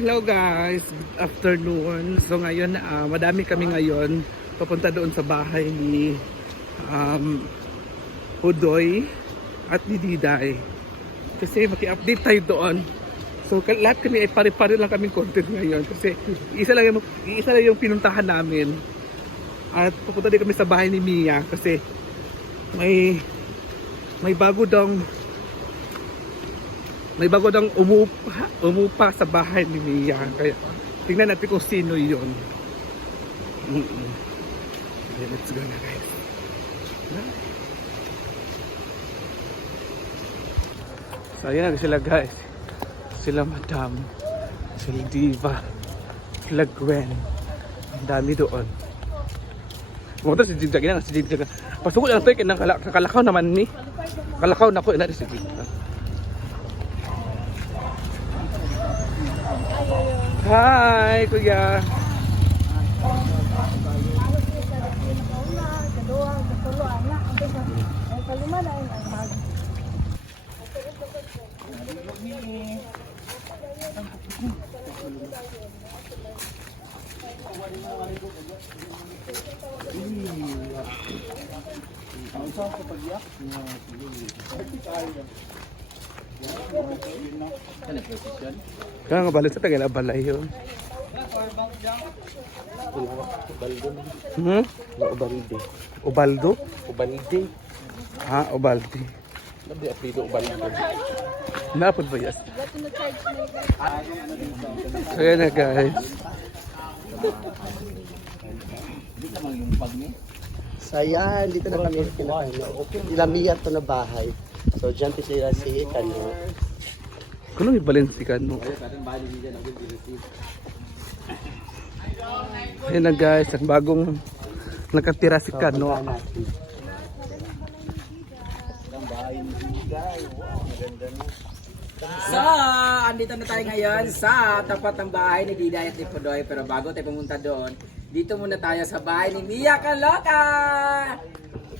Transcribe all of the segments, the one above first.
Hello guys, good afternoon. So ngayon, madami kami ngayon papunta doon sa bahay ni Hudoy at ni Diday. Kasi maki-update tayo doon. So lahat kami ay pare-pare lang kaming content ngayon kasi isa lang yung pinuntahan namin. At pupunta din kami sa bahay ni Mia kasi may bago daw umupa sa bahay ni Mia. Kaya tingnan natin kung sino yun. Okay, let's go na guys. So ayan sila guys. Sila Madam, sila Diva, sila Gwen. Ang dami doon. Pumunta si Diva, ginang si Diva. Pasukot lang tayo, kakalakaw naman ni. Kalakaw na ko, ina si Diva. Hi, kuya. Kaya nga balit sa pagkala balay yun. Ubalde. Ubaldo? Ubalde. Ha, Ubaldi. Nabi apelido Ubalde. Napod ba yes? So yan na guys. So ayan, dito na kami ilamiyat to na bahay. So dyan sila si Kano. Kung may balensikan mo. Ayan na guys, ang bagong nakatira si Kano. So, andito na tayo ngayon sa tapat ng bahay ni Diday at ni Pudoy. Pero bago tayo pumunta doon, dito muna tayo sa bahay ni Mia Kaloka!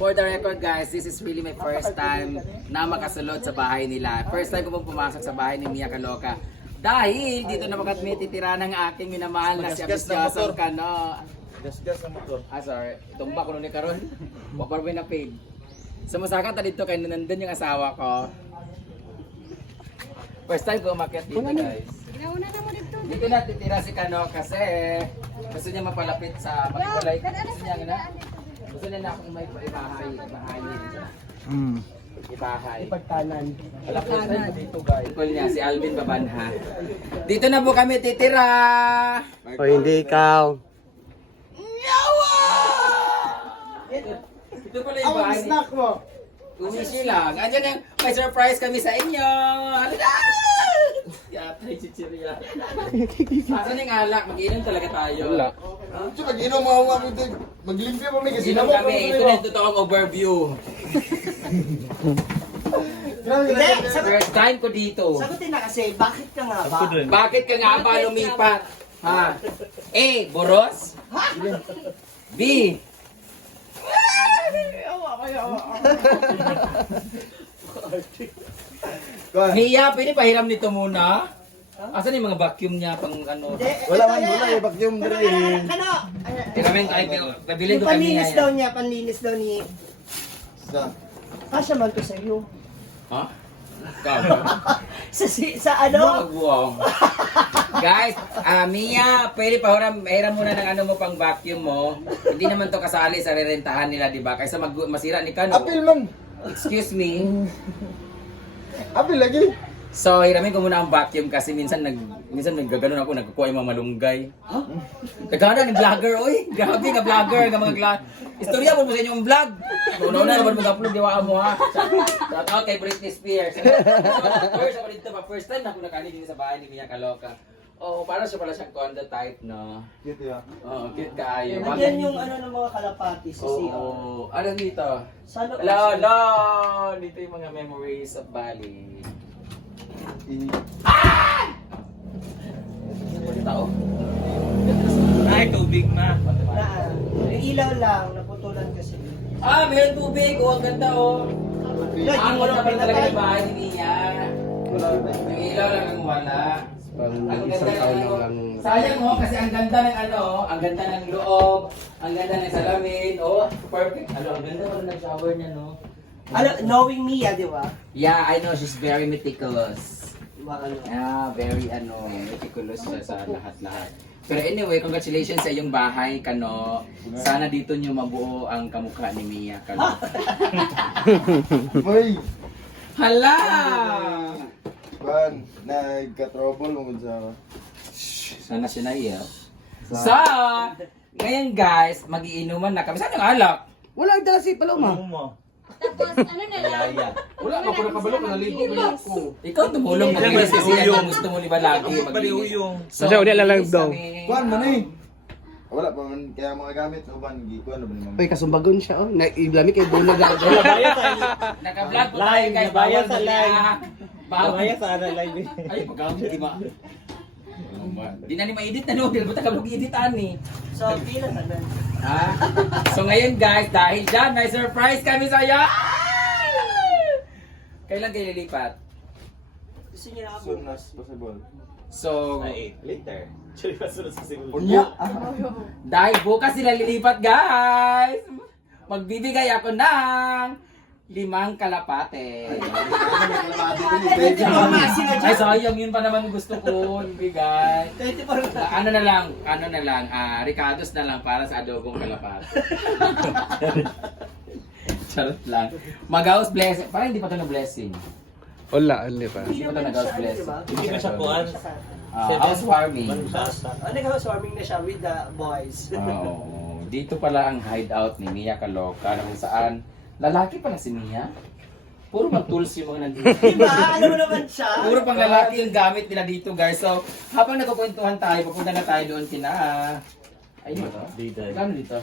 For the record guys, this is really my first time na makasulod sa bahay nila. First time ko pong pumasok sa bahay ni Mia Kaloka. Dahil dito na kami titira ng aking minamahal na si Abisyosong Kano. Gasgas ang motor. Sorry. Tumba ko nun ni Karon. Wapar mo na paid. Sumasaka ta dito kaya nandun yung asawa ko. First time ko umakyat dito guys. Dito na titira si Kano kasi gusto niya mapalapit sa makiwalay. Gusto niya na akong may ibahay. Ibahay. Ipagtanan. Malapit na dito guys. Ikol niya si Alvin Babanha. Dito na po kami titira. O hindi ikaw. Ito pala yung bahay. Ang snack mo. Unisyo lang. Andiyan yung may surprise kami sa inyo. Halala! Yata yung chichirya. Asan yung alak? Mag-inom talaga tayo. Wala. Ito mag-inom mga mga ito. Maglimpyo pa may kasi Inom kami. Ito na yung totoong overview. First time ko dito. Sagutin na kasi, bakit ka nga ba? Bakit ka nga ba lumipat? Ha? A. Boros? B. Mia, pwede pahiram nito muna? Asan yung mga vacuum niya pang ano? Wala man muna eh, vacuum drin. Ano? Kami ay pabili Yung ko kami panlinis daw niya, panlinis daw ni... Kasya man to sa iyo. Ha? Gago. Sa ano? Wag. Guys, Mia, pwede pahiram muna ng ano mo pang vacuum mo. Hindi naman to kasali sa rerentahan nila, di ba? Kaysa masira ni Kano. Apil man. Excuse me. Apil lagi. So, hiramin ko muna ang vacuum kasi minsan naggaganon ako, nagkukuha yung mga malunggay. Huh? Nagkana ng vlogger, oy! Grabe nga vlogger, nga mga vlog. Istorya mo sa inyong vlog. Una naman mag-upload, diwaan mo ha. Shout out kay Britney Spears. First ako dito pa, first time na ako nakanin din sa bahay ni Mia Kaloka. Oh, para siya pala siyang condo type, no? Cute yan. Oo, cute kaayo. Nandiyan yung ano ng mga kalapati sa CR. Oo, ano dito? Sana Hello! Dito yung mga memories of Bali. Tao? Ay, tubig ma. Yung ilaw lang, naputulan kasi. Meron tubig. Ang ganda Ang wala pa talaga yung bahay ni Mia. Yung ilaw lang ang wala. Pang Ang isang ganda taon ng na ano. lang. Sayang mo kasi ang ganda ng ano, ang ganda ng loob, ang ganda ng salamin. Oh, perfect. Ano, ang ganda pala ng shower niya, no? Knowing Mia, di ba? Yeah, I know she's very meticulous. Ano. Yeah, very meticulous siya sa lahat-lahat. Pero anyway, congratulations sa iyong bahay, Kano. Sana dito niyo mabuo ang kamukha ni Mia, Kano. Boy! Hala! Ban, nagka-trouble mo sa... Sana siya naiyak. So, ngayon guys, magiinuman na kami. Saan yung alak? Wala ang dala si Paloma. Tapos, ano na lang? Wala nga po nakabalo ka, naligo ba ako? Ikaw tumulong na bilis kasi yan ang gusto mo, di ba, lagi maglinis. So, Kasi uli lang daw. Kuan man eh! Wala pa man, kaya mga gamit, uban, gikuan na ba ni Ma'am? Uy, kasumbagon siya, oh. Iblami kay Bulo na. naka-vlog po tayo guys. Bawal sa live. Bawal sa live. Ay, pagkamit, di ba? Di na ni ma-edit na no, dahil buta ka mag-editan ni. So, pila na lang. Ha? So ngayon guys, dahil dyan, may surprise kami sa iyo! Kailan kayo lilipat? Gusto niyo na ako. Soon as possible. So, Later. Unya! dahil bukas sila lilipat guys! Magbibigay ako ng 5 kalapate. Ay, sayang yun pa naman gusto ko ibigay. 24 na. Ano na lang, ricados na lang para sa adobong kalapate. Charot lang. Mag-house blessing. Parang hindi pa ito na blessing. Wala, hindi pa. Hindi pa ito nag-house blessing. Hindi na siya kuhan. Housewarming. Ano ka swarming na siya with the boys? Oo. Dito pala ang hideout ni Mia Kaloka na kung saan lalaki pala si Mia. Puro pang tools yung mga nandito. Diba? Ano mo naman siya? Puro pang lalaki yung gamit nila dito guys. So, habang nagkukwentuhan tayo, papunta na tayo doon kina... Ayun ba ito? Gano'n dito?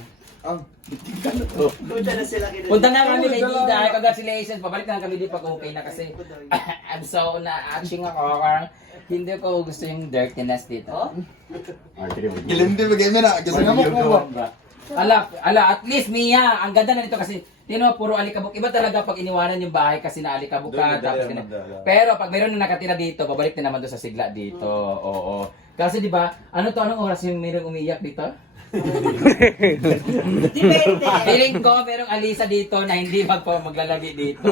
Gano'n to? Punta na sila kina. Punta na kami kay Dida. Congratulations. Pabalik na kami dito pag okay na kasi I'm so na-atching ako. Parang hindi ko gusto yung dirtiness dito. Gilindi ba kayo na? Kasi nga mo po ba? Ala, at least Mia, ang ganda na nito kasi tino puro alikabok. Iba talaga pag iniwanan yung bahay kasi naalikabok ka tapos ganun. Pero pag mayroon na nakatira dito, babalik na naman doon sa sigla dito. Oo. Kasi di ba, anong oras yung mayroong umiiyak dito? Depende. Feeling ko merong alisa dito na hindi maglalagi dito.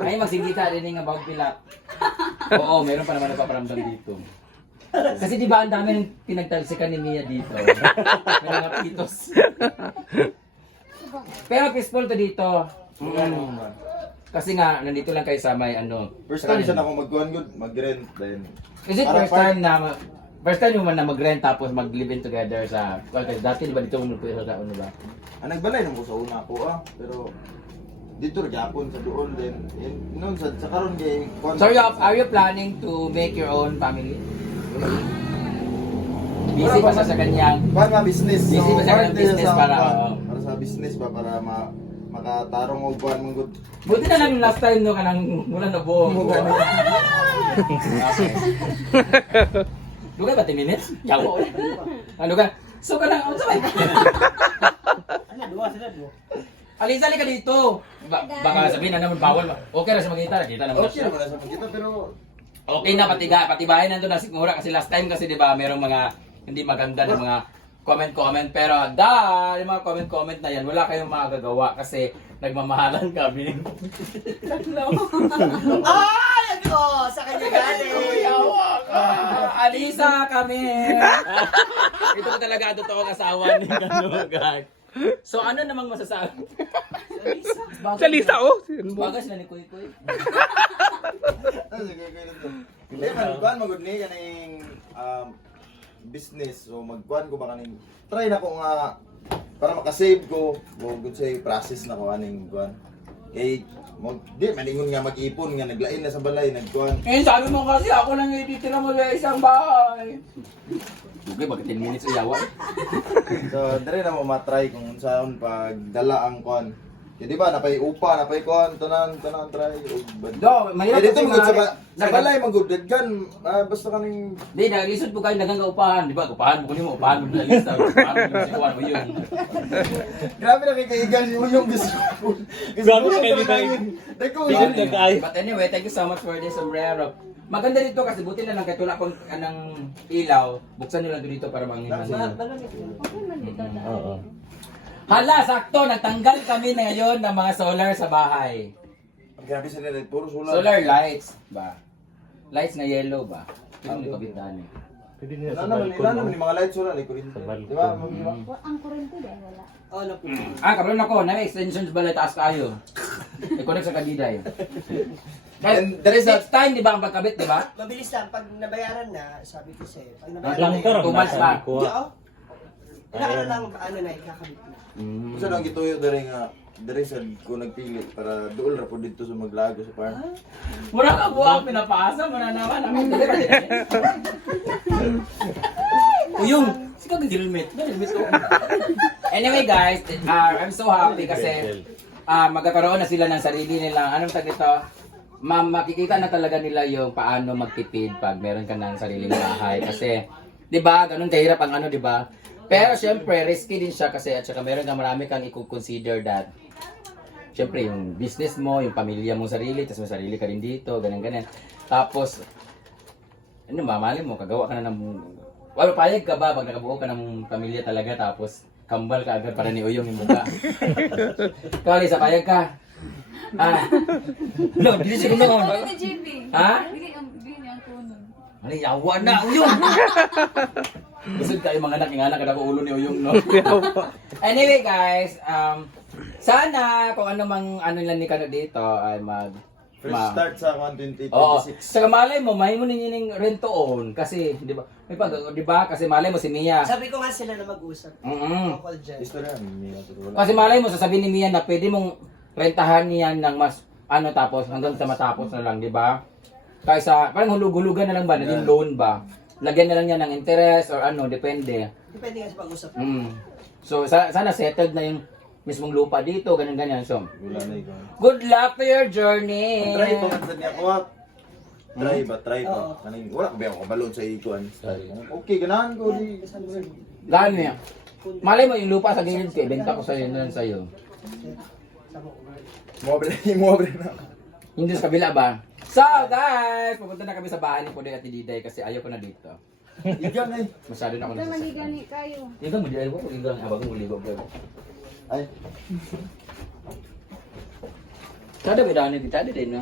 Ay magsingita rin ng about pilak. Oo, meron pa naman nagpaparamdam dito. Kasi di ba ang dami ng pinagtalsikan ni Mia dito. May mga pitos. Pero peaceful to dito. Kasi nga, nandito lang kayo sa may ano. First time siya na akong mag-kuhan good, mag-rent, then... Is it first time mo man na mag-rent tapos mag-live in together sa... Okay, dati di ba dito mo nagpiro sa ano ba? Nagbalay naman ko sa una ko pero... Dito gyapon sa doon din. Noon sa karon kay kuan. So are you planning to make your own family? Busy pa siya sa kanyang... Para business. Busy pa siya ng business para... Para sa business ba para makatarong og kuan mong good. Buti na lang yung last time no kanang mula na buong. Lugay ba 10 minutes? Yawo. Ano ka? So ka lang, ano sabay? Alisa ka dito. Baka sabihin na naman bawal ba? Okay na sa magkita, nakita naman Okay naman na sa pagkita pero okay na patibayan nandun na siguro kasi last time kasi 'di ba merong mga hindi maganda na mga comment pero yung mga comment na yan wala kayong magagawa kasi nagmamahalan kami. Ay! Ako! Sa kanya galing! Alisa kami. Ito ko talaga ang totoong asawa ni Kanugan. So ano namang masasabi? Sa Lisa, oh! Bagas na ni Kuy Kuy. sige dito. Hindi man kuan magud ni kaning business so magkuan ko ba kaning try na ko nga para makasave ko mo good say process na ko aning kuan. Di maningon nga mag-ipon nga naglain na sa balay nagkuan. Sabi mo kasi ako lang yung ititira mo sa isang bahay. Okay, bakit 10 minutes uyawa? So dire na mo matry kung saan pagdala ang kuan. Kaya di ba napay upa, napay kuan tanan try. Do, mahirap Dito kasi mo sa nga- sa balay magudaggan basta kaning Di, naglisod po kayo nagang kaupahan. Di ba, kaupahan mo kunin mo, upahan mo na lista. Upahan mo na siya, mo yun. grabe na kay kaigan si Uyong gusto. Grabe na kay kaigan. Dako. But anyway, thank you so much for this sombrero. Maganda dito kasi buti na lang kahit wala pang anang ilaw, buksan nyo lang dito para mangin-mangin. Okay man dito na. Oo. Hala, sakto, nagtanggal kami na ngayon ng mga solar sa bahay. Ang grabe sa nila, puro solar. Solar lights ba? Lights na yellow ba? Ito yung kabitan eh. Ilan naman yung mga lights solar, kuryente. Di ba? Ang kurente dahil wala. Oh, naku. Karoon ako, na may extensions ba taas kayo? I-connect sa kabiday. Guys, And there is a- next time, di ba, ang pagkabit, di ba? Mabilis lang. Pag nabayaran na, sabi ko sa'yo. Pag Lang nabayaran to, 2 months ba? Hindi ako. Kailangan na lang, ano na, ikakabit na. Gusto lang gituyo dere nga, dere sa ko nagpili para duol ra po dito sa maglago sa farm. Mura ka buwang pinapaasa, muna naman. Uyong, sika ka helmet. Anyway guys, I'm so happy kasi magkakaroon na sila ng sarili nilang, anong tag ito? Makikita na talaga nila yung paano magtipid pag meron ka ng sariling bahay. Kasi, di ba, ganun kahirap ang ano, di ba? Pero syempre, risky din siya kasi at saka meron kang marami kang i-consider that syempre, yung business mo, yung pamilya mo sarili, tapos may sarili ka rin dito, ganyan-ganyan. Tapos, ano ba, mali mo, kagawa ka na ng... Well, payag ka ba pag nakabuo ka ng pamilya talaga, tapos kambal ka agad para ni Uyong yung mukha? Ikaw, Lisa, payag ka? No, hindi siya kung Ano ni JB? Ha? Bigay ang kunon. Ano, yawa na, Uyong! Gusto kayo mga anak, yung anak, kada ko ulo ni Uyong, no? Anyway, guys, sana kung ano mang ano lang ni Kano dito ay First start sa 120, 26. Oo. Saka malay mo, may mo ninyo ng rent to own kasi, di ba? May pag, di ba? Kasi malay mo si Mia. Sabi ko nga sila na mag-usap. Tungkol dyan. Istorya ni wala. Kasi malay mo, sasabihin ni Mia na pwede mong rentahan niyan ng mas, ano tapos, hanggang sa matapos na lang, di ba? Kaysa, parang hulug-hulugan na lang ba? Naging loan ba? Lagyan na lang niya ng interest or ano, depende. Depende nga sa pag-usap. So, sana settled na yung mismong lupa dito, ganyan-ganyan. So, Wala na ikaw. good luck to your journey! Try pa man sa niya ko. Try ba? Oo. Kaning wala ko ba ako kabalon sa ikuan. Okay, ganahan ko di. Gano'n yan. Malay mo yung lupa sa gilid ko, ibenta ko sa'yo, yun sa'yo. Mo bre na. Hindi sa kabila ba? So guys, pupunta na kami sa bahay ni Pudoy at ni Diday kasi ayaw ko na dito. Igan ay. Masyado na ako Ito nasa. magigani kayo. Igang mo, di ayaw ko. Igang, abang mo libo. Ay. Sada ba daan na kita? Ada din na.